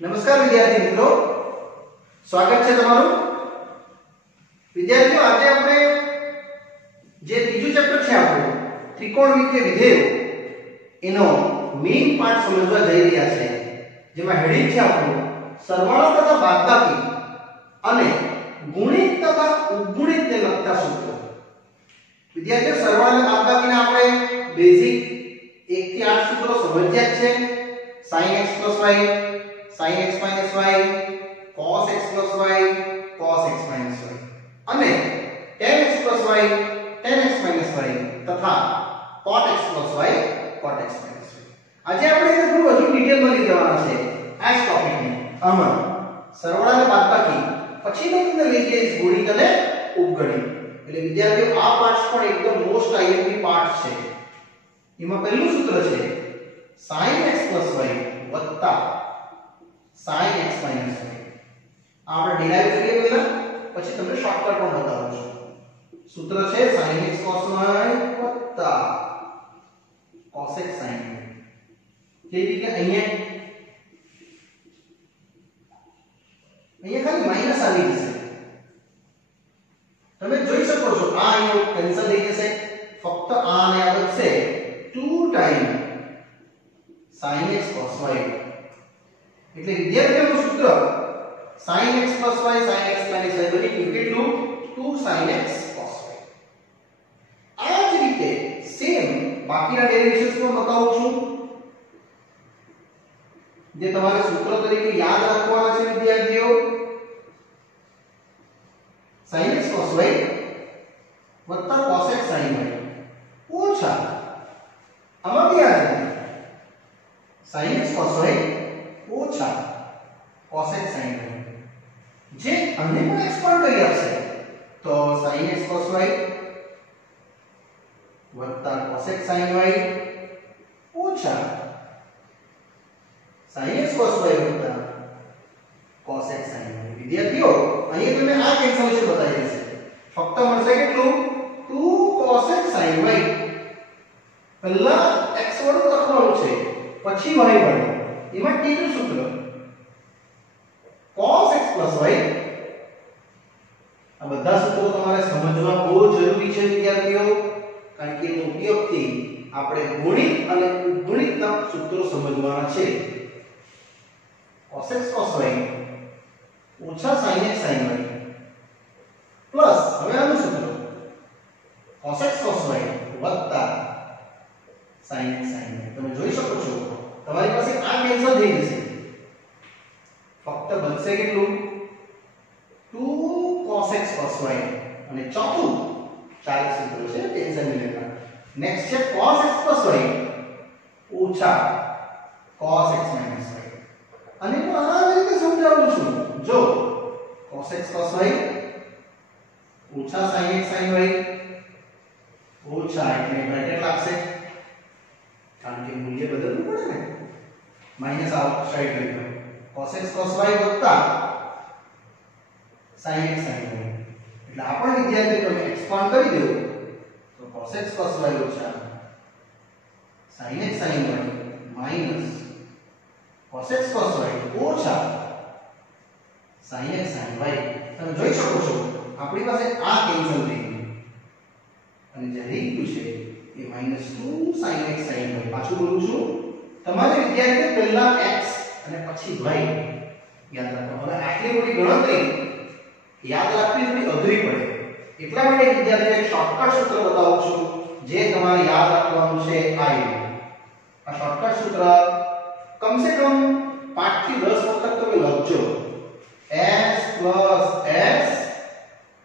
નમસ્કાર વિદ્યાર્થી મિત્રો, સ્વાગત છે તમારું। વિદ્યાર્થીઓ, આજે આપણે જે ત્રીજું ચેપ્ટર છે આપણું ત્રિકોણમિતિય વિધેયો એનો મેઇન પાર્ટ સમજવા જઈ રહ્યા છે, જેમાં હેડિંગ છે આપણું સરવાળા તથા બાદબાકી અને ગુણિત તથા ઉપગુણિતને લગતા સૂત્રો। વિદ્યાર્થીઓ, સરવાળા અને બાદબાકીના આપણે બેઝિક 1 થી 8 સૂત્રો સમજ્યા જ છે। sin x y, sin x minus y, cos x plus y, cos x minus y અને tan x plus y, tan x minus y તથા cot x plus y, cot x minus y। આજે આપણે એને થોડું વધુ ડિટેલમાં લઈ જવાના છે આ ટોપિકને। આમાં સરવાળા અને બાદબાકી, પછીનો અંદર લઈ જઈએ ગુણિત અને ઉપગણિત। એટલે વિદ્યાર્થીઓ, આ પાર્ટ પણ એકદમ મોસ્ટ આઈએમપી પાર્ટ છે। એમાં પહેલું સૂત્ર છે sin x plus y વત્તા sin x minus y। આપણે ડિરાઈવ કરીએ પહેલા, પછી તમને શોર્ટકટ પણ બતાવું છું। સૂત્ર છે sin x cos y વત્તા cos x sin y। જે રીતે અહીંયા ખાલી માઈનસ આવી જશે, તમે જોઈ શકો છો। આ અહીંયા કેન્સલ થઈ જશે, ફક્ત આ અને આ બચશે 2 time sin x cos y। એટલે વિદ્યાર્થીઓનું સૂત્ર sin x plus y sin x minus y બની ગયું કેટલું? 2 sin x cos y। આ જ રીતે સેમ બાકીના ડેરિવેશન્સ પણ બતાવું છું, જે તમારે સૂત્ર તરીકે યાદ રાખવાના છે વિદ્યાર્થીઓ। sin x cos y વત્તા cos x sin y ઓછા આમાં બી આ sin x cos y ઓછા cos x sin y, જે આને પણ એક્સપાન્ડ કરી આપશે। તો sin x cos y વત્તા cos x sin y ઓછા sin x cos y વત્તા cos x sin y। વિદ્યાર્થીઓ, અહીં તમને આ કેન્સલેશન બતાવી દેશે, ફક્ત મળશે કેટલું? 2 cos x sin y। પહેલા x વડું લખવાનું છે, પછી y વડું, એમાં ત્રીજું સૂત્ર cos x plus y। આ બધા સૂત્રો તમારે સમજવા બહુ જરૂરી છે વિદ્યાર્થીઓ, કારણ કે એનો ઉપયોગથી આપણે ગુણિત અને ઉપગુણિતના સૂત્રો સમજવાના છે। cos x cos y ઓછા sin x sin y plus હવે આનું સૂત્ર cos x cos y વત્તા sin x sin y। તમે જોઈ શકો છો તમારી પાસે આ કેન્સલ થઈ જશે, ફક્ત બનશે કેટલું? 2 cos x cos y અને ચોથું ચાલે સૂત્ર છે ટેન્શન નહીં લેતા। નેક્સ્ટ છે cos x plus y ઓછા cos x minus y। અને હું આ રીતે સમજાવું છું, જો cos x cos y ઓછા sin x sin y ઓછા એટલે બ્રેકેટ લાગશે, કારણ કે મૂલ્ય બદલવું પડે ને, માઈનસ આઉટ સાઈડ લઈ લો cos x cos y વત્તા sin x sin y। એટલે આ પણ વિદ્યાર્થીઓ તમે એક્સપાન્ડ કરી દો તો cos x cos y ઓછા sin x sin y minus cos x cos y ઓછા sin x sin y। તમે જોઈ શકો છો આપણી પાસે આ કેન્સલ થઈ ગયું અને જે રહી ગયું છે એ -2 sin x sin y। પાછું બોલું છું, તમારે વિદ્યાર્થીઓ પહેલા x અને પછી y યાદ રાખો। હવે આટલી મોટી ગણતરી યાદ રાખવી થોડી અઘરી પડે, એટલા માટે વિદ્યાર્થીઓ એક શોર્ટકટ સૂત્ર બતાવું છું, જે તમારે યાદ રાખવાનું છે। આ શોર્ટકટ સૂત્ર કમસે કમ 5 થી 10 વખત તમે લખજો। s plus s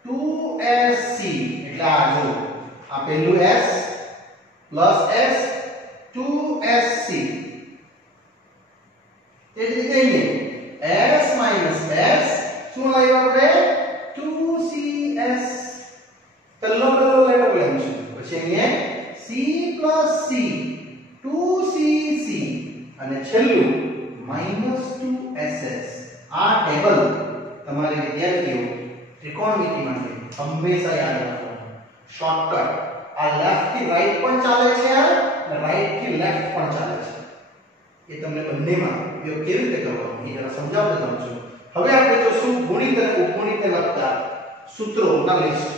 2sc એટલે આ જો આ પહેલું s plus s 2sc। તે જ રીતે અહીંયા s minus s શું લાવ્યા આપણે? 2cs। પહેલો લેટર લેવું છે, પછી અહીંયા c plus c 2cc અને છેલ્લું -2ss। આ ટેબલ તમારે વિદ્યાર્થીઓ ત્રિકોણમિતિ માટે હંમેશા યાદ રાખવાનું। શોર્ટકટ, આ લેફ્ટ થી રાઈટ પણ ચાલે છે અને રાઈટ થી લેફ્ટ પણ ચાલે છે। એ તમને બંનેમાં ઉપયોગ કેવી રીતે કરવાનો એ જરા સમજાવતા જાઉં છું. હવે આપણે જોશું ગુણિત અને ઉપગુણિતને લગતા સૂત્રોના લિસ્ટ.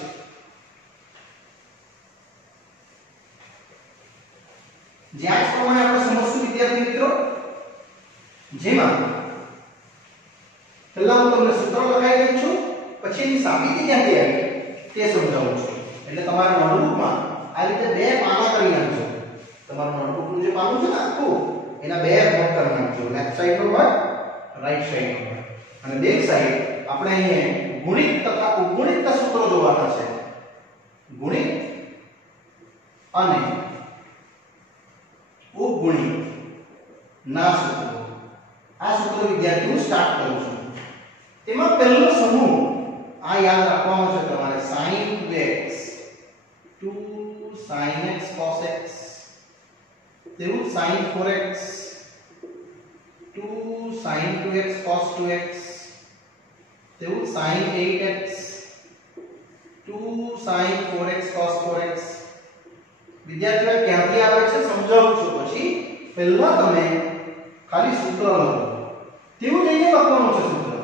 જ્યાં જ પ્રમાણે આપણે સમજશું વિદ્યાર્થી મિત્રો, જેમાં પહેલા હું તમને સૂત્ર લખાઈ દઉં છું, પછી એની સાબિતી ક્યાંથી આવી તે સમજાવું છું. એટલે તમારા નોટબુકમાં આ રીતે બે પાના કરી નાખજો. તમારું નોટબુકનું જે પાનું છે ને આખું, એના બે ભાગ કરી નાખજો. લેફ્ટ સાઈડ નો ભાગ, રાઈટ સાઈડ નો ભાગ. અને બેક સાઈડ આપણે અહીંયા ગુણિત તથા ઉપગુણિતના સૂત્રો જોવાના છે. ગુણિત અને ઉપગુણિત ના સૂત્રો. આ સૂત્ર વિદ્યાર્થીઓ સ્ટાર્ટ કરું છું. તેમાં પહેલો સમૂહ આ યાદ રાખવાનો છે તમારે, sin 2x 2 sin x cos x, તેવું sin 4x 2 sin 2x cos 2x, તેવું sin 8x 2 sin 4x cos 4x. વિદ્યાર્થીઓ ક્યાંથી આવે છે સમજાવું છું, પછી પહેલા તમે ખાલી સૂત્ર લખો. તેવું જઈને લખવાનું છે સૂત્ર.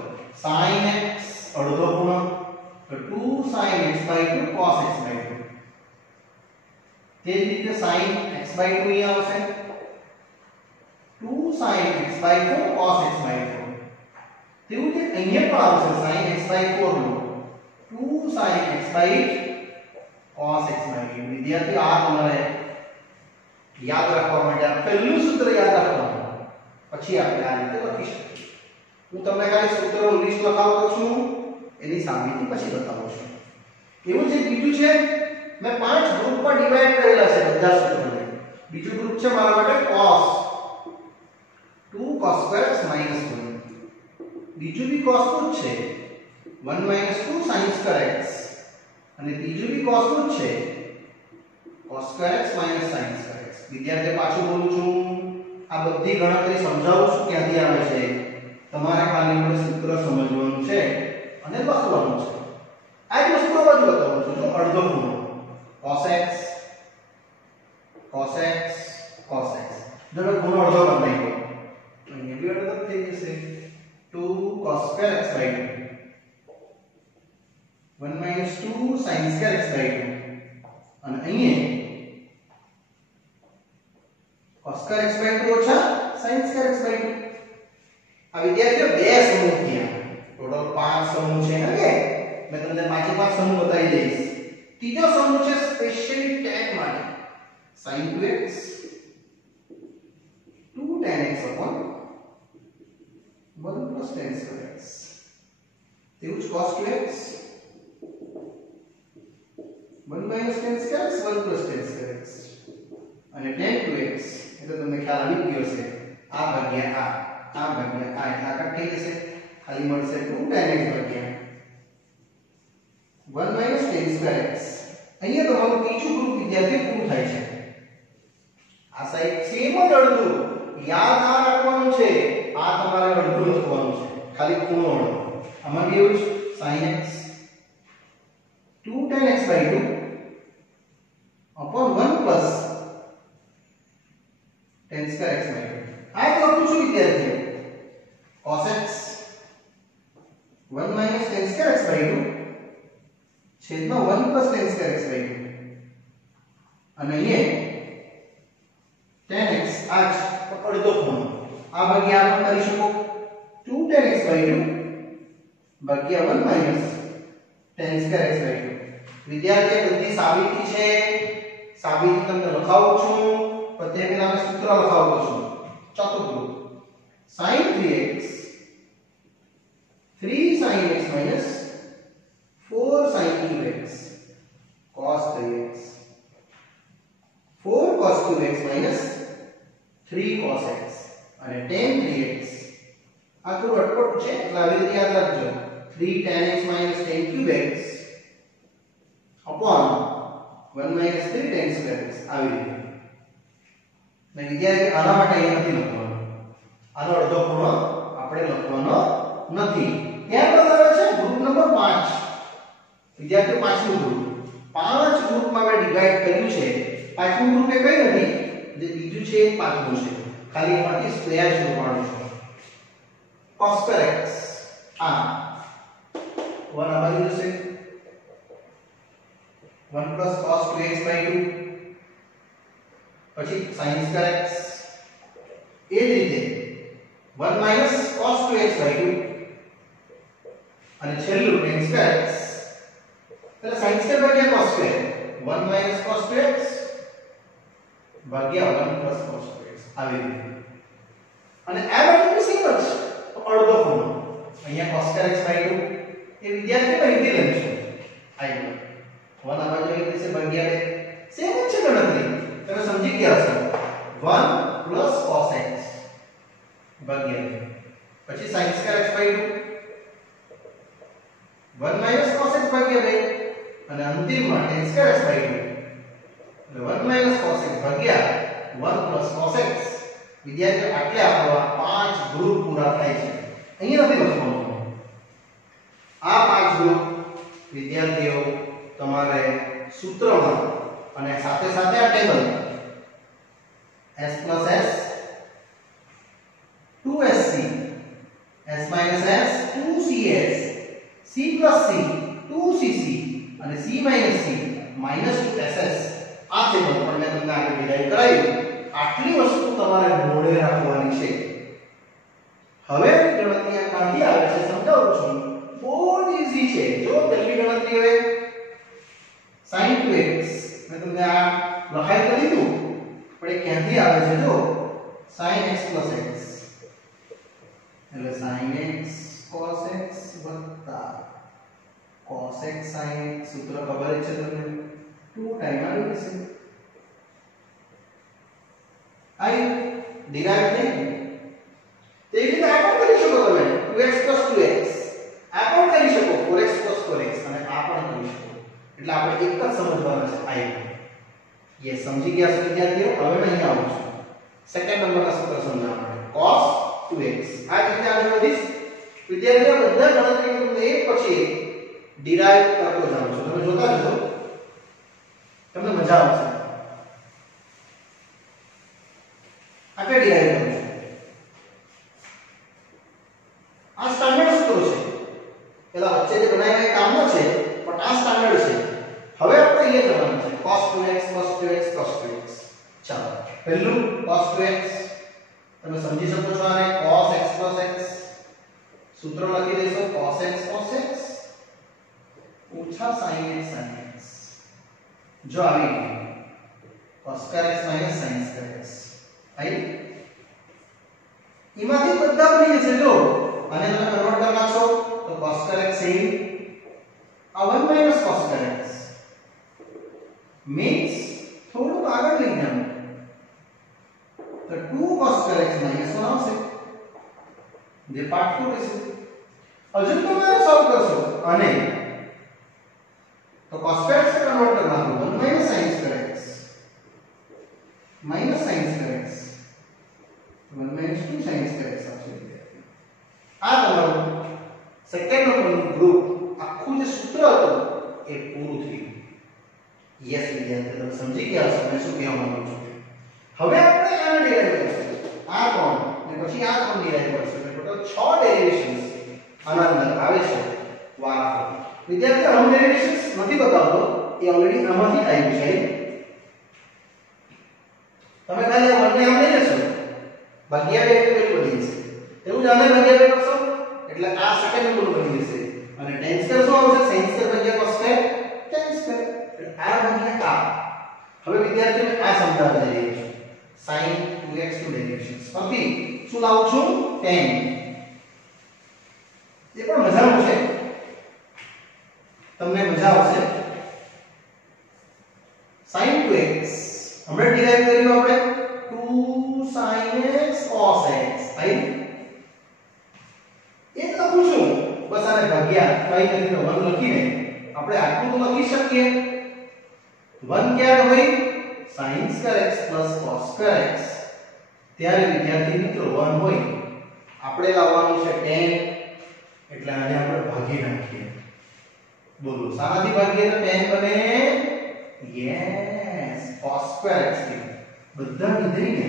sin x અડધો પૂર્ણાંક તો 2 sin x by 2 cos x by 2. તે જ રીતે sin x by 2 અહીં આવશે 2 sin x by 4 cos x by 4. તેવું જ અહીંયા પણ આવશે sin x by 4 no 2 sin x by 8 cos x by 8. વિદ્યાર્થી આ તમારે યાદ રાખવા માટે આ પહેલું સૂત્ર યાદ રાખવાનું, પછી આપણે આ રીતે લખી શકીએ. હું તમને ખાલી સૂત્રોનું લિસ્ટ લખાવતો છું, એની સાબિતી પછી બતાવું છું. એવું છે બીજું છે, મેં 5 ગ્રુપમાં ડિવાઇડ કરેલા છે બધા સૂત્રોને. બીજું ગ્રુપ છે મારા માટે cos 2 cos square x minus 1. બીજું બી cos નું જ છે 1 minus 2 sin square x, અને ત્રીજું બી cos નું જ છે cos square x minus sin square x. વિદ્યાર્થી પાછું બોલું છું, આ બધી ગણતરી સમજાવું છું ક્યાંથી આવે છે. તમારે ખાલી મને સૂત્ર સમજવાનું છે અને લખવાનું છે. આ જ વસ્તુ બાજુ બતાવું છું. જો અડધો ખૂણો cos x cos x cos x, જો મેં ખૂણો અડધો કરી નાખ્યો તો અહીંયા બી અડધો થઈ જશે 2 cos square x by 2 1 minus 2 sin square x by 2, અને અહીંયા cos square x by 2 ઓછા sin square x by 2. આ વિદ્યાર્થીઓ બે સમૂહ થયા, ટોટલ 5 સમૂહ છે. ઓકે, મેં તમને 5 સમૂહ બતાવી દઈશ. ત્રીજો સમૂહ છે સ્પેશિયલી tan માટે sin 2x 2 tan x upon 1 plus tan square x, તેવું જ cos 2x 1 minus tan square x 1 plus tan square x, અને tan 2x એટલે તમને ખ્યાલ આવી ગયો છે આ ભાગ્યા આ ભાગ્યા આ, એટલે આ કટ થઈ જશે, ખાલી મળશે 2 tan x ભાગ્યા 1 minus tan square x. અહીંયા તમારું ત્રીજું ગ્રુપ વિદ્યાર્થી પૂરું થાય છે. આ સાઈડ સેમ જ અડધું યાદ ના રાખવાનું છે, આ તમારે અડધું લખવાનું છે, ખાલી ખૂણો અડધો. આમાં બી એવું જ sin x 2 tan x by 2 upon 1 plus tan square x by 2. આ તો લખું છું વિદ્યાર્થીઓ cos x 1 minus tan square x by 2 છેદમાં 1 plus tan square x by 2, અને અહીંયા tan x આ અડધો ખૂણો આ ભાગ્યા આપણે કરી શકો 2 tan x by 2 ભાગ્યા 1 minus tan square x by 2. વિદ્યાર્થીઓ બધી સાબિતી છે, સાબિતી તમને લખાવું છું, પણ તે પહેલા મેં સૂત્ર લખાવું છું. ચોથું group sin 3x 3 sin x minus 4 sin 2x cos 3x 4 cos 2x minus 3 cos x, અને tan 3x આ થોડું અટપટું છે એટલે આવી રીતે યાદ રાખજો 3 tan x minus tan cube x upon 1 minus 3 tan square x. આવી રીતે મેં વિદ્યાર્થી આના માટે અહીં નથી લખવાનું, આનો અડધો ખૂણો આપણે લખવાનો નથી. ત્યારબાદ આવે છે ગ્રુપ નંબર 5. વિદ્યાર્થીઓ પાંચમું ગ્રુપ, 5 ગ્રુપમાં મેં ડિવાઇડ કર્યું છે. પાંચમું ગ્રુપ એ કઈ નથી, જે બીજું છે એ પાંચમું છે. ખાલી એમાંથી સ્ક્વેર શોધવાનું છે cos square x આ 1 આ બાજુ જશે 1 plus cos 2x by 2 પછી sin square x એ જ રીતે 1 minus cos 2x by 2 અને છેલ્લું tan square x એટલે sin square ભાગ્યા cos square 1 minus cos 2x ભાગ્યા 1 plus cos 2x આવી રીતે અને આ બાજુ સેમ જ અડધો ખૂણો અહીંયા cos square x by 2 એ વિદ્યાર્થી અહીંથી લઈશું આઈ 1 આ બાજુ આવી જશે ભાગ્યા 2 સેમ જ છે ગણતરી તમે સમજી ગયા હશો 1 plus cos x ભાગ્યા 2 પછી sin square x by 2 1 minus cos x ભાગ્યા 2 અને અંતિમમાં tan square x by 2 એટલે 1 minus cos x ભાગ્યા 1 plus cos x વિદ્યાર્થીઓ આટલે આપણા 5 ગ્રુપ પૂરા થાય છે અહીંયા નથી લખવાનું આ 5 ગ્રુપ વિદ્યાર્થીઓ તમારે સૂત્રમાં અને સાથે સાથે આ table s plus s 2sc s minus s 2cs c plus c 2cc અને c minus c minus 2ss આ ટેબલ પણ મેં તમને આગળ ડિરાઈવ કરાવ્યું આટલી વસ્તુ તમારે મોઢે રાખવાની છે હવે ગણતરી આ ક્યાંથી આવે છે સમજાવું છું બહુ જ ઈઝી છે જો પહેલી ગણતરી હવે sin 2x મેં તમને આ લખાઈ તો દીધું પણ એ ક્યાંથી આવે છે જો sin x plus x એટલે sin x cos x વત્તા cos x sin x સૂત્ર ખબર જ છે તમને 2 ટાઈમ આવી જશે આઈ ડિરાઈવ થઈ તે રીતે આ પણ કરી શકો તમે 2x 2x આ પણ કરી શકો 4x 4x અને આ પણ કરી શકો એટલે આપણે એક જ સમજવાનું છે આઈ ये समझी गया विद्यार्थियों હવે मैं અહીં આવું છું સેકન્ડ નંબરના સૂત્ર સમજાવવા માટે cos 2x આ રીતે આગળ વધીશ વિદ્યાર્થીઓ બધા ગણતરી તમને એક પછી એક ડિરાઈવ કરતો જાવ છો તમે જોતા જજો તમને મજા આવશે આપણે ડિરાઈવ કરીશું આ સ્ટાન્ડર્ડ સૂત્રો છે પેલા વચ્ચે જે બનાવ્યા એ કામનો છે પણ આ સ્ટાન્ડર્ડ છે હવે આપણે એ કરવાનું છે cos 2x cos 2x cos 2x ચાલો પહેલું cos 2x તમે સમજી શકો છો આને cos x plus x સૂત્ર લખી દેશો cos x ઓછા sin x sin x જો આવી ગયું cos square x minus sin square x આઈ એમાંથી બધા બની જશે જો આને તમે કન્વર્ટ કરી નાખશો તો cos square x સેમ આ 1 minus cos square x means થોડું આગળ લઈ જવાનું તો 2 cos square x minus 1 આવશે જે પાર્ટ 2 રહેશે હજુ તમે સોલ્વ કરશો અને તો cos square x કન્વર્ટ કરવાનું 1 minus sin square x minus sin square x 1 minus 2 sin square x આવશે આ તમારું સેકન્ડ નંબરનું ગ્રુપ આખું જે સૂત્ર હતું એ પૂરું થયું યસ વિદ્યાર્થીઓ તમે સમજી ગયા છો મેં શું કહેવા માંગુ છું હવે આપણે આને ડિરાઈવ કરીશું આ કોણ અને પછી આ કોણ ડિરાઈવ કરીશું એટલે ટોટલ 6 ડેરિવેશન્સ આના અંદર આવે છે વારાફરતી વિદ્યાર્થીઓ આનું ડેરિવેશન્સ નથી બતાવતો એ ઓલરેડી આમાંથી આવ્યું છે તમે ખાલી આ વર્ણને આમ લઈ લેશો ભાગ્યા 2 એટલે બની જશે એવું જ આને ભાગ્યા 2 કરશો એટલે આ સેકન્ડ નંબર બની જશે અને tan સ્ક્વેર શું આવશે sin સ્ક્વેર ભાગ્યા cos સ્ક્વેર tan સ્ક્વેર આ ભાગ્યા આ હવે વિદ્યાર્થીઓને આ સમજાવવા જઈ રહ્યો છું sin 2x નું ડેરિવેશન્સ પરથી શું લાવું છું tan એ પણ મજાનું છે તમને મજા આવશે sin 2x હમણાં ડિરાઈવ કર્યું આપણે 2 sin x cos x આઈ એ લખું છું બસ આને ભાગ્યા કઈ નથી 1 લખીને આપણે આટલું તો લખી શકીએ 1 ક્યારે હોય sin square x plus cos square x ત્યારે વિદ્યાર્થી મિત્રો 1 હોય આપણે લાવવાનું છે tan એટલે આને આપણે ભાગી નાખીએ બોલો સામાથી ભાગીએ તો tan બને યસ cos square x થી બધા વિધેયને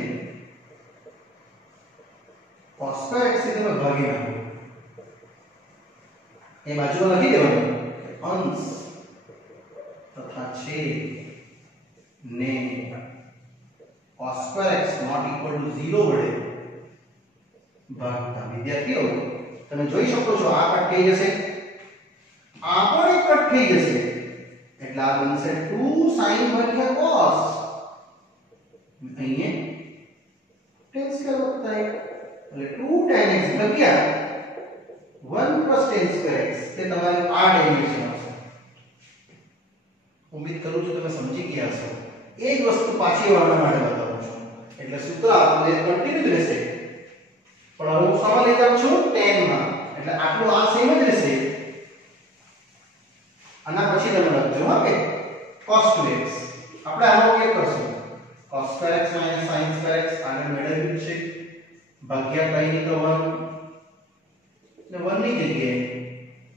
cos² x થી તમે ભાગી નાખો એ બાજુમાં લખી દેવાનું અંશ તથા છેદ ને cos² x ≠ 0 વડે ભાગતા. વિદ્યાર્થીઓ તમે જોઈ શકો છો આ કટ થઈ જશે, આ પણ એક કટ થઈ જશે, એટલે આ બનશે 2 sin ભાગ્યા cos. અહીંયા tan² વત્તા 1 એટલે 2 tan x ભાગ્યા 1 plus tan² x. તે તમારું આ ડેરિવેશન આવશે. ઉમ્મીદ કરું છું તમે સમજી ગયા હશો. એ જ વસ્તુ પાછી વાળવા માટે બતાવું છું, એટલે સૂત્ર આપણને કન્ટિન્યુ રહેશે. પણ હવે હું સામા લઈ જાઉં છું tan માં, એટલે આટલું આ સેમ જ રહેશે. આના પછી તમે લખજો હા કે cos²x. આપણે આનો ઉપયોગ કરશું cos² x sin² x આગળ મેળવ્યું છે ભાગ્યા કઈ નહીં તો 1 ને 1 ની જગ્યાએ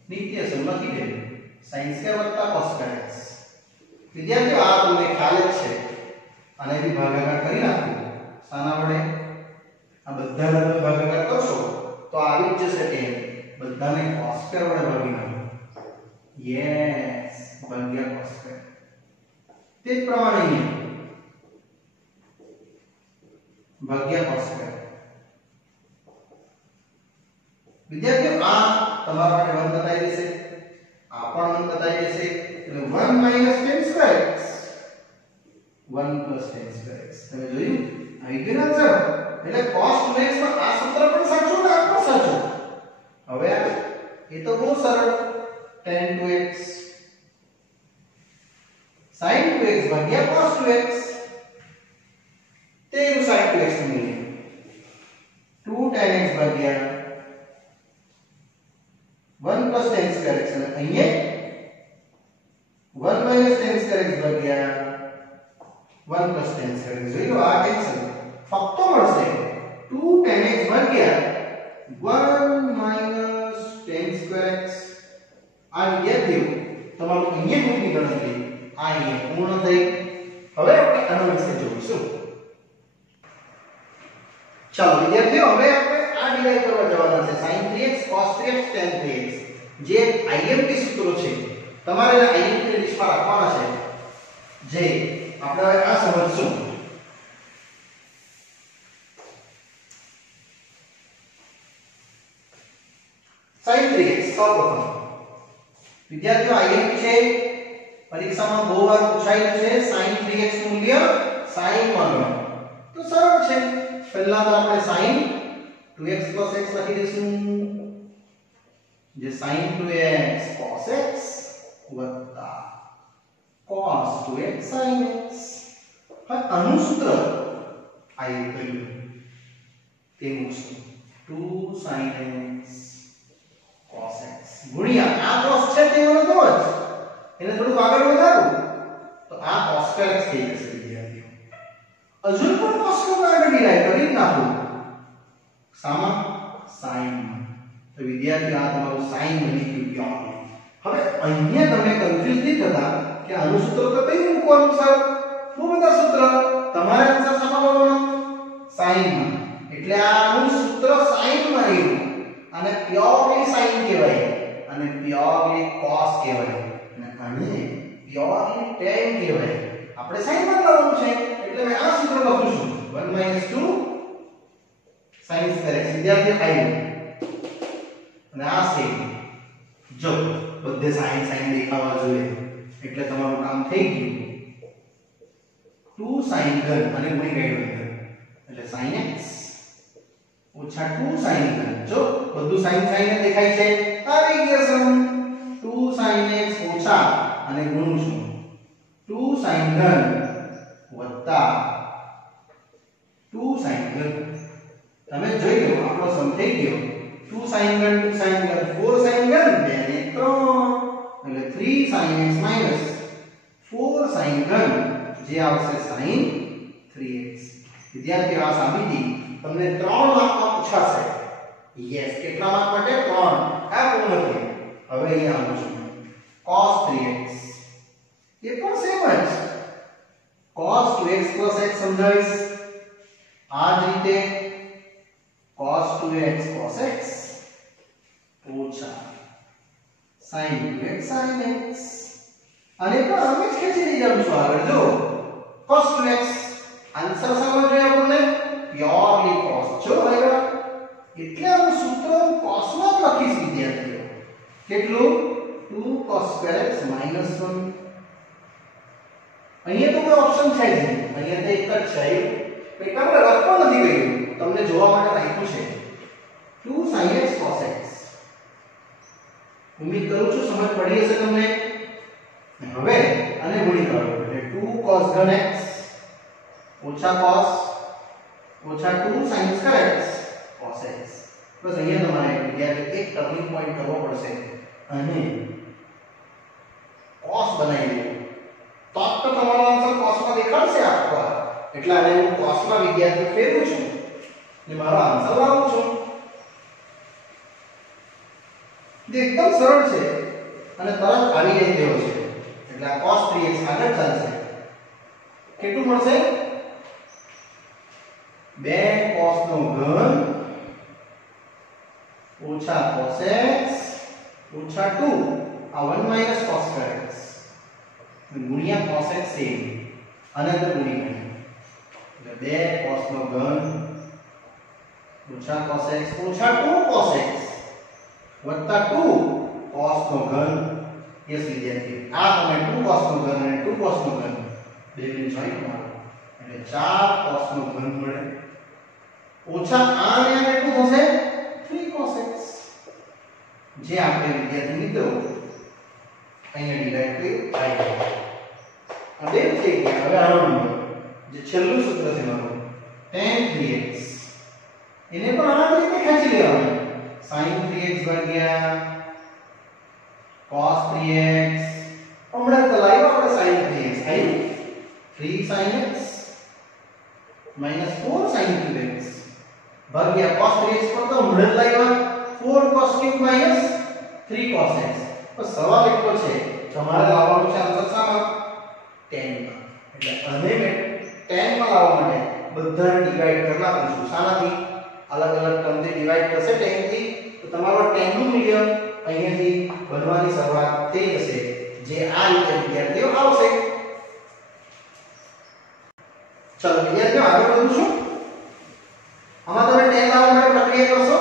નિત્ય સમ લખી દેવું sin² વત્તા cos² x. વિદ્યાર્થીઓ આ તમને ખ્યાલ જ છે. આને બી ભાગાકાર કરી નાખો સાના વડે. આ બધાને તમે ભાગાકાર કરશો તો આવી જ જશે tan. બધાને cos² વડે ભાગી નાખો. યસ ભાગ્યા cos². તે જ પ્રમાણે અહીંયા ભાગ્યા cos². વિદ્યાર્થીઓ આ તમારા માટે 1 બતાવી દેશે, આ પણ 1 બતાવી દેશે, એટલે 1 minus tan² x 1 plus tan² x. તમે જોયું આવી ગયું આન્સર. એટલે cos²x માં આ સૂત્ર પણ સાચું ને આ પણ સાચું. હવે એ તો બહુ સરળ. tan2x sin2x ભાગ્યા cos2x. તેનું sin2x નું મૂલ્ય 2 tan x ભાગ્યા 1 plus tan² x. અને અહીંયા 1 minus tan² x ભાગ્યા 1 plus tan² x. જોઈ લો આ કેન્સલ. ફક્ત મળશે 2 tan x ભાગ્યા 1 minus tan² x. આ વિદ્યાર્થીઓ તમારું અહીંયા મૂકની ગણતરી આ અહીંયા પૂર્ણ થઈ. હવે આપણે આના વિશે જોઈશું. ચાલો વિદ્યાર્થીઓ હવે આપણે આ ડિવાઇડ કરવા જવાના છે sin3x cos3x tan3x. જે IMP સૂત્રો છે તમારે IMP ની લિસ્ટમાં રાખવાના છે, જે આપણે હવે આ સમજશું. sin3x સૌપ્રથમ વિદ્યાર્થીઓ IMP છે, પરીક્ષામાં બહુ વાર પૂછાયેલું છે. sin3x નું મૂલ્ય sin માં ગણો તો સરળ છે. પહેલા તો આપણે sin 2x plus x લખી દઈશું, જે sin 2x cos x વત્તા cos 2x sin x. હવે આનું સૂત્ર આ એક કર્યું તે મૂકશું 2 sin x cos x ગુણ્યા આ cos છે તે મને તો જ એને થોડું આગળ વધારું તો આ cos² x થઈ જશે. વિદ્યાર્થીઓ હજુ પણ cos² આગળ ડિવાઇડ કરી નાખું સામા sin. તો વિદ્યાર્થીઓ આ તમારું sin બની ગયું. હવે અહીંયા તમે કન્ફ્યુઝ નહીં થતા કે આનું સૂત્ર તો કઈ મૂકવાનું સર? બહુ બધા સૂત્ર તમારે આન્સર સામા લાવવાનો sin માં. એટલે આનું સૂત્ર sin માં રહ્યું. અને પ્યોરલી sin કહેવાય અને પ્યોરલી cos કહેવાય અને આને પ્યોરલી tan કહેવાય. આપણે sin માં લાવવાનું છે એટલે મેં આ સૂત્ર લખું છું 1 minus 2 sin² x. વિદ્યાર્થી આવ્યું અને આ સેમ જો બધે sin દેખાવા જોઈએ એટલે તમારું કામ થઈ ગયું. 2 sin ઘન અને ગુણી ગયું એટલે sin x ઓછા 2 sin ઘન. જો બધું sin જ દેખાય છે. આવી ગયો સમ 2 sin x ઓછા અને ગુણું છું 2 sin ઘન વત્તા 2 sin ઘન. તમે જોઈ લો આપણો સમ થઈ ગયો 2 sin ઘન 2 sin ઘન 4 sin ઘન 2 ને 3 એટલે 3 sin x minus 4 sin ઘન જે આવશે sin 3x. વિદ્યાર્થીઓ આ સાબિતી તમને 3 માર્કમાં પૂછાશે. યસ કેટલા માર્ક માટે? 3. આ પૂર્ણ થઈ. હવે અહીંયા આવું છું cos 3x એ પણ સેમ જ cos 2x plus x સમજાવીશ. આ જ રીતે cos 2x 2x cos x ઓછા sin 2x sin x અને તો આમ જ ખેંચી લઈ જાઉં છું આગળ જો cos 2x આન્સર સમજો આપણને પ્યોરલી cos જો આગળ એટલે આ સૂત્ર cos માં જ લખીશ વિદ્યાર્થીઓ કેટલું 2 cos square x minus 1 અહીંયા તો કોઈ ઓપ્શન છે જ નહીં અહીંયા તો એક જ છે મેં તમને લખવા નથી કહ્યું તમને જોવા માટે રાખ્યું છે 2 sin x cos x ઉમ્મીદ કરું છું સમજ પડી હશે તમને હવે આને ગુણી કરો એટલે 2 cos ઘન x ઓછા cos ઓછા 2 sin square x cos x બસ અહીંયા તમારે વિદ્યાર્થી એક ટર્નિંગ પોઈન્ટ કરવો પડશે અને cos બનાવી દો તો તમારો આન્સર cos માં દેખાડશે આપકો એટલે આને હું cos માં વિદ્યાર્થી ફેરવું છું ને મારો આન્સર લાવું છું જે એકદમ સરળ છે અને તરત આવી જાય તેવો છે એટલે આ cos 3x આગળ ચાલશે કેટલું મળશે 2 cos નો ઘન ઓછા cos x ઓછા 2 આ 1 minus cos square x ગુણ્યા cos x સેમ અને અંદર ગુણી ગણી એટલે 2 cos નો ઘન ઓછા cos x ઓછા 2 cos x વત્તા 2 cos નો ઘન યસ વિદ્યાર્થી આ તમે 2 cos નો ઘન અને 2 cos નો ઘન બે ને જોઈન્ટ મારો એટલે 4 cos નો ઘન મળે ઓછા આ અને આ કેટલું થશે 3 cos x જે આપણે વિદ્યાર્થી મિત્રો અહીંયા ડિવાઇડ કરી આવી આ બે થઈ ગયા હવે આનો નંબર જે છેલ્લું સૂત્ર છે મારું tan 3x એને પણ આ રીતે ખેંચી લેવાનું sin 3x ભાગ્યા cos 3x હમણાં તો લાવ્યો આપણે sin 3x આવ્યું 3 sin x minus 4 sin 2x ભાગ્યા cos 3x પર તો હમણાં લાવ્યા 4 cos cube minus 3 cos x તો સવાલ એટલો છે તમારે લાવવાનું છે આન્સર શામાં tan માં એટલે આને મેં tan માં લાવવા માટે બધાને ડિવાઇડ કરી નાખું છું શાનાથી અલગ અલગ ટર્મથી ડિવાઇડ કરશે tan થી તો તમારો tan નું મૂલ્ય અહીંયાથી બનવાની શરૂઆત થઈ જશે જે આ રીતે વિદ્યાર્થીઓ આવશે ચલો વિદ્યાર્થીઓ આગળ વધું છું આમાં તમે tan લાવવા માટે પ્રક્રિયા કરશો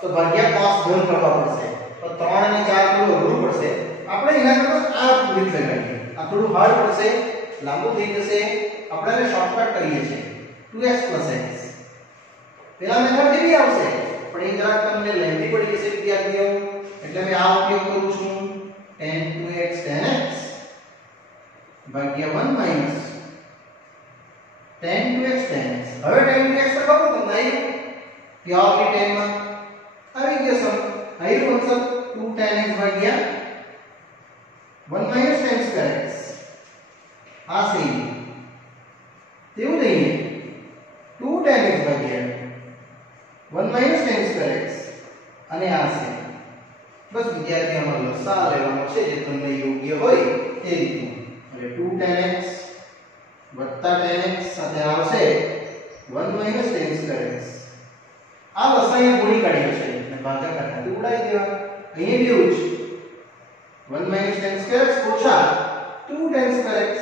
તો ભાગ્યા cos ઘન કરવા પડશે તો 3 અને 4 થોડું અઘરું પડશે આપણે એના કરતા આ રીત લગાવીએ આ થોડું હાર્ડ પડશે લાંબુ થઈ જશે આપણે એને શોર્ટકટ કરીએ છીએ 2x x પેલા મેથડ કેવી આવશે પણ એ જરાક તમને લેન્ધી પડી જશે વિદ્યાર્થીઓ એટલે મેં આ ઉપયોગ કરું છું tan 2x tan x ભાગ્યા 1 minus tan 2x tan x હવે tan 2x તો ખબર તમને પ્યોરલી tan માં આવી ગયો સમ અહીં કોન્સેપ્ટ 2 tan x ભાગ્યા 1 minus tan square x આ સેમ તેવું નહીં 2 tan x ભાગ્યા 1 minus tan square x અને આ સેમ બસ વિદ્યાર્થી આમાં લસા લેવાનો છે જે તમને યોગ્ય હોય તે રીતનું એટલે 2 tan x વત્તા tan x સાથે આવશે 1 minus tan square x આ લસાને ગુણી કાઢ્યો છે અને ભાગાકારથી ઉડાઈ દેવા અહીં બી એવું જ 1 minus tan square x ઓછા 2 tan square x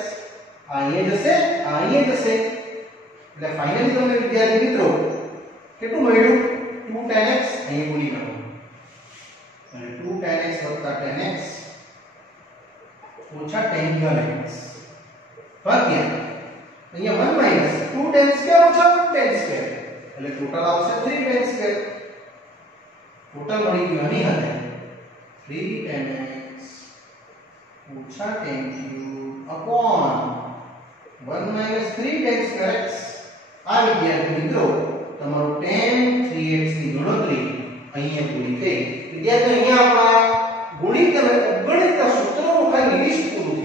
અહીંયા જશે અહીંયા જશે એટલે ફાઇનલી તમને વિદ્યાર્થી મિત્રો કેટલું મળ્યું 2 tan x અહીં ગુણી કરો અને 2 tan x tan x ઓછા tan ઘન x ભાગ્યા અહીંયા 1 minus 2 tan square ઓછા 1 tan square એટલે ટોટલ આવશે 3 tan square ટોટલ મળી ગયું અહીં હતા 3 tan x ઓછા tan cube upon 1 minus 3 tan square x આ વિદ્યાર્થી મિત્રો તમારો tan 3x ની ગણતરી અહીંયા પૂરી થઈ વિદ્યાર્થી અહીંયા આપણા ગુણિત અને અગણિત સૂત્રોનું ખાલી લિસ્ટ પૂરું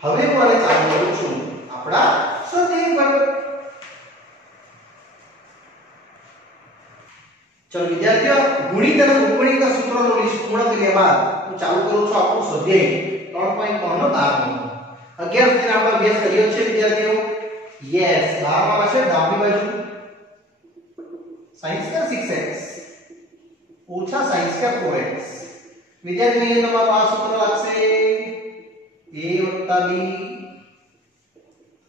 થયું હવે હું આને ચાલુ કરું છું આપણા સ્વાધ્યાય પર ચલો વિદ્યાર્થીઓ ગુણિત અને અગણિત સૂત્રોનું લિસ્ટ પૂર્ણ કર્યા બાદ હું ચાલુ કરું છું આપણું સ્વાધ્યાય 3.3 નો તારનો 11 સુધી આપણે અભ્યાસ કર્યો છે વિદ્યાર્થીઓ યસ 12 માં છે ડાબી બાજુ sin square 6x ઓછા sin સ્ક્વેર 4x. વિદ્યાર્થી મિત્રો તમારું આ સૂત્ર લાગશે a વત્તા b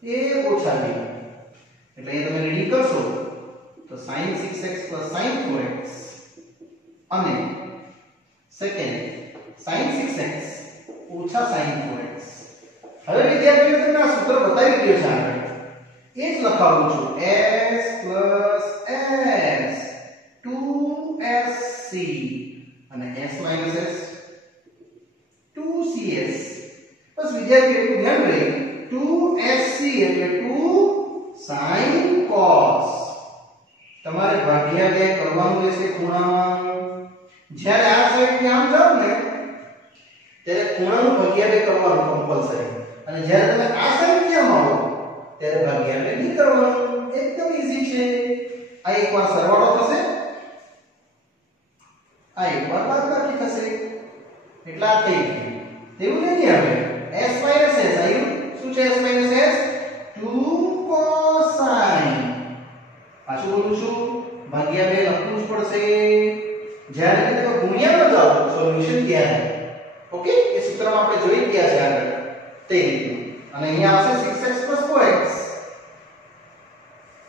a ઓછા b. એટલે અહીં તમે રેડી કરશો તો sin 6x sin 4x અને સેકન્ડ sin 6x ઓછા sin 4x. હવે વિદ્યાર્થીઓ તમને આ સૂત્ર બતાવી દીધું છે આગળ. એ જ લખાવું છું s s 2sc અને s s 2cs. બસ વિદ્યાર્થીઓ એટલું ધ્યાન રહે 2sc એટલે 2 sin cos. તમારે ભાગ્યા 2 કરવાનું રહેશે ખૂણામાં. જ્યારે આ સાઈડ થી આમ જાવ ને ત્યારે ખૂણાનું ભાગ્યા 2 કરવાનું કમ્પલસરી. અને જ્યારે તમે આ સાઈડ થી આમ આવો ત્યારે ભાગ્યા 2 નહીં કરવાનું. એકદમ ઈઝી છે. આ એકવાર સરવાળો થશે, આ એકવાર બાદબાકી થશે. એટલે આ થઈ ગયું. તેવું નહીં હવે s s આવ્યું. શું છે s s? 2 cosine. પાછું બોલું છું ભાગ્યા 2 લખવું જ પડશે. જ્યારે તમે ગુણ્યામાં જાઓ સોલ્યુશન ત્યારે. ઓકે, એ સૂત્રમાં આપણે જોઈ ગયા છે આગળ તે રીતે. અને અહીંયા આવશે 6x 4x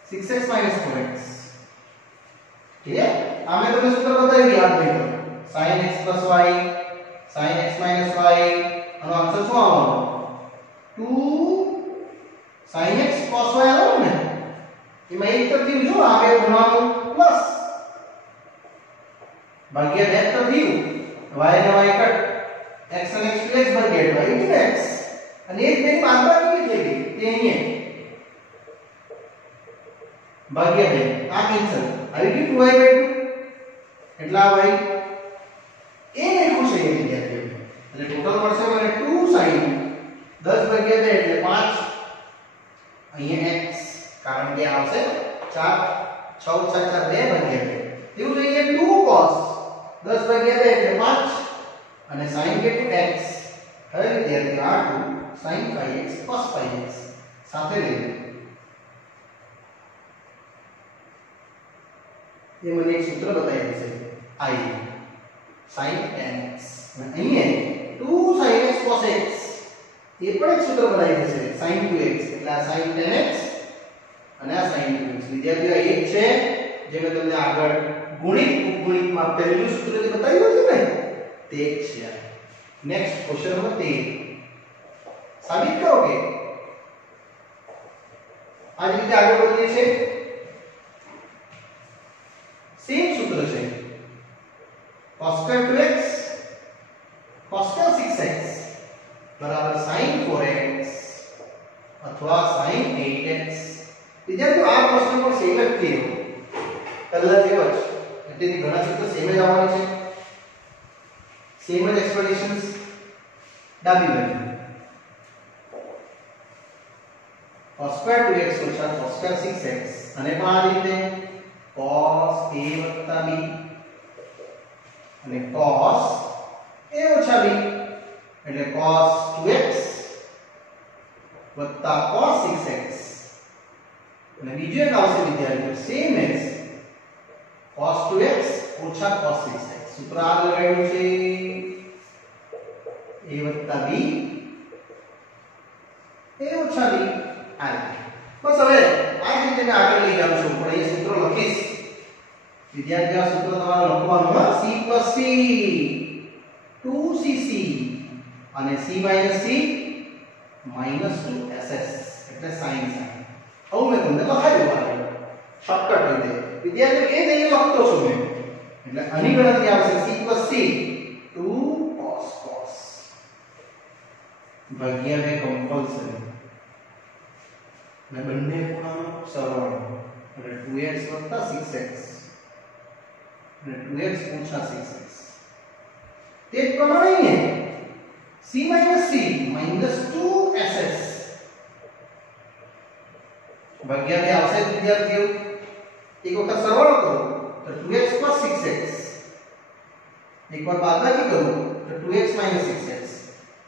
6x 4x. Clear? આમે તમને સૂત્ર બતાવી યાદ નહીં કરો. sin x y sin x y આનો આન્સર શું આવવાનો? 2 sin x cos y આવવાનો ને. એમાં એક તરફ જો આ બે ગુણવાનું પ્લસ ભાગ્યા 2 તરફ y ને y કટ x અને x x ભાગ્યા y into x અને એક બેની બાદબાકી થઈ ગઈ તે અહીંયા ભાગ્યા 2 આ કેન્સલ આવી ગયું 2y 2 એટલે આ y એ ને ખુશ થઈ ગઈ વિદ્યાર્થીઓ. એટલે ટોટલ મળશે મને 2 sin 10 ભાગ્યા 2 એટલે 5 અહીંયા x કારણ કે આવશે 4 6 4 2 ભાગ્યા 2. એવું જોઈએ 2 cos 10 ભાગ્યા 2 એટલે 5 અને sin કેટલું x. હવે વિદ્યાર્થીઓ આ 2 sin 5x cos 5x સાથે લઈએ. ये મને એક સૂત્ર બતાવી દેશે i sin 10x અને અહીંયા 2 sin x cos x એ પણ એક સૂત્ર બતાવી દેશે sin 2x એટલે આ sin 10x અને આ sin 2x. વિદ્યાર્થીઓ એક છે જે મેં તમને આગળ ગુણિતમાં પહેલું સૂત્ર જે બતાવ્યું હતું ને તે એક છે. નેક્સ્ટ ક્વેશ્ચન નંબર 13 સાબિત કરો કે આ રીતે આગળ વધીએ છે. सेम सूत्र છે cos square 2x cos square 6x બરાબર sin 4x અથવા sin 8x. વિદ્યાર્થીઓ આ પ્રશ્ન પણ સેમ જ થયો પહેલા જેવો જ. એટલે ઘણા સૂત્ર સેમ જ આવવાના છે. સેમ જ એક્સપ્લેનેશન્સ ડાબી બાજુ cos square 2x cos square 6x અને પણ આ રીતે cos a વત્તા b અને cos a ઓછા b એટલે cos 2x વત્તા cos 6x અને બીજું એક આવશે વિદ્યાર્થીઓ સેમ એઝ cos 2x ઓછા cos 6x. સૂત્ર આ લગાવ્યું છે a વત્તા b a ઓછા b આ. બસ હવે આ રીતે મેં આગળ લઈ જાઉં છું પણ એ સૂત્ર લખીશ વિદ્યાર્થીઓ. આ સૂત્ર તમારે લખવાનું c c 2cc અને c c -2ss એટલે sin sin. આવું મેં તમને લખાવ્યું આ શોર્ટકટ રીતે. વિદ્યાર્થીઓ એ જ અહીં લખતો છું મેં. એટલે આની ગણતરી આવશે c c 2 cos cos ભાગ્યા 2 કમ્પલસરી અને બંને ખૂણાનો સરવાળો એટલે 2x 6x અને 2x - 6x. તે જ પ્રમાણે c - c -2ss ભાગ્યા 2 આવશે વિદ્યાર્થીઓ. એક વખત સરવાળો કરો તો 2x 6x એકવાર બાદબાકી કરો તો 2x - 6x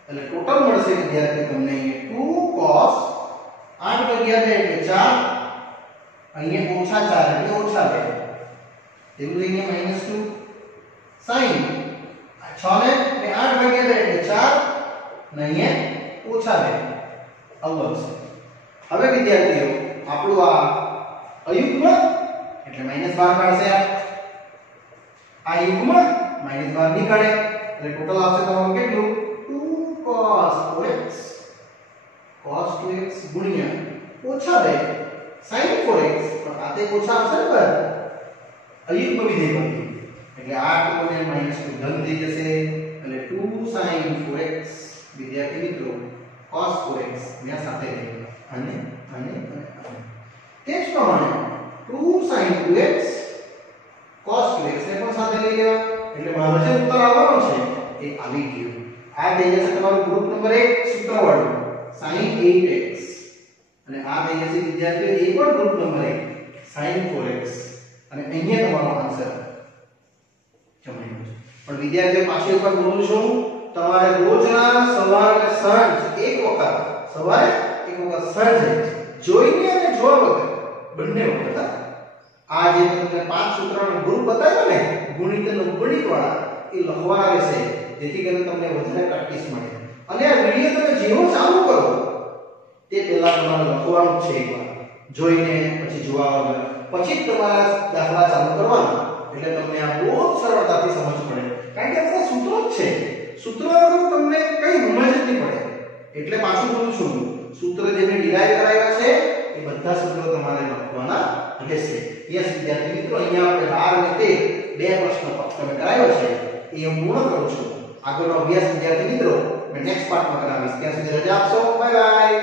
એટલે ટોટલ મળશે વિદ્યાર્થીઓ તમને 2 cos 8 ભાગ્યા 2 એટલે 4 અહીંયા -4 એટલે -2 તેવું લઈને -2 sin 6 ને 8 ભાગ્યા 2 એટલે 4 ને અહીંયા ઓછા 2 આવું આવશે. હવે વિદ્યાર્થીઓ આપણું આ અયુગ્મ એટલે -12 કાઢશે. આ યુગ્મ -12 નીકળે એટલે ટોટલ આવશે તમારું કેટલું 2 cos 4x cos 2x ગુણ્યા ઓછા 2 sin 4x પણ આ તે ઓછા આવશે ને પર અયુગ્મ વિધેય બની એટલે 8 ને -2 ધન થઈ જશે એટલે 2 sin 4x વિદ્યાર્થી મિત્રો cos 4x ને સાથે લઈએ અને તે જ પ્રમાણે 2 sin 2x cos 2x ને પણ સાથે લઈ લેવા એટલે મારો જે ઉત્તર આવવાનો છે એ આવી ગયો. આ થઈ જશે તમારું ગ્રુપ નંબર 1 સૂત્રવાળું sin 8x અને આ થઈ જશે વિદ્યાર્થીઓ એ પણ ગ્રુપ નંબર 1 sin 4x અને અહીંયા તમારો આન્સર જમણી બાજુ. પણ વિદ્યાર્થીઓ પાછળ એકવાર બોલું છું તમારે રોજના સવારે સાંજ એક વખત સવારે એક વખત સાંજે જોઈને અને જોવા વગર બંને વખત આ જે તમને 5 સૂત્રનો ગ્રુપ બતાવ્યો ને ગુણિત અને ઉપગણિત વાળા એ લખવાના રહેશે જેથી કરીને તમને વધારે પ્રેક્ટિસ મળે. અને આ વિડિયો તમે જેવો ચાલુ કરો તે પહેલા તમારે લખવાનું છે એકવાર જોઈને પછી જોવા વગર પછી તમારા દાખલા ચાલુ કરવાના એટલે તમને આ બહુ સરળતાથી સમજ પડે કારણ કે આ સૂત્રો જ છે. સૂત્રો વગર તમને કઈ સમજ જ નહીં પડે એટલે પાછું બોલું છું સૂત્ર જેને ડિરાઈવ કરાવ્યા છે એ બધા સૂત્રો તમારે લખવાના રહેશે. યસ વિદ્યાર્થી મિત્રો અહીંયા આપણે 12 અને 13 બે પ્રશ્ન તમે કરાવ્યો છે એ હું પૂર્ણ કરું છું. આગળનો અભ્યાસ વિદ્યાર્થી મિત્રો મેં નેક્સ્ટ પાર્ટમાં કરાવીશ. ત્યાં સુધી રજા આપશો. Bye bye.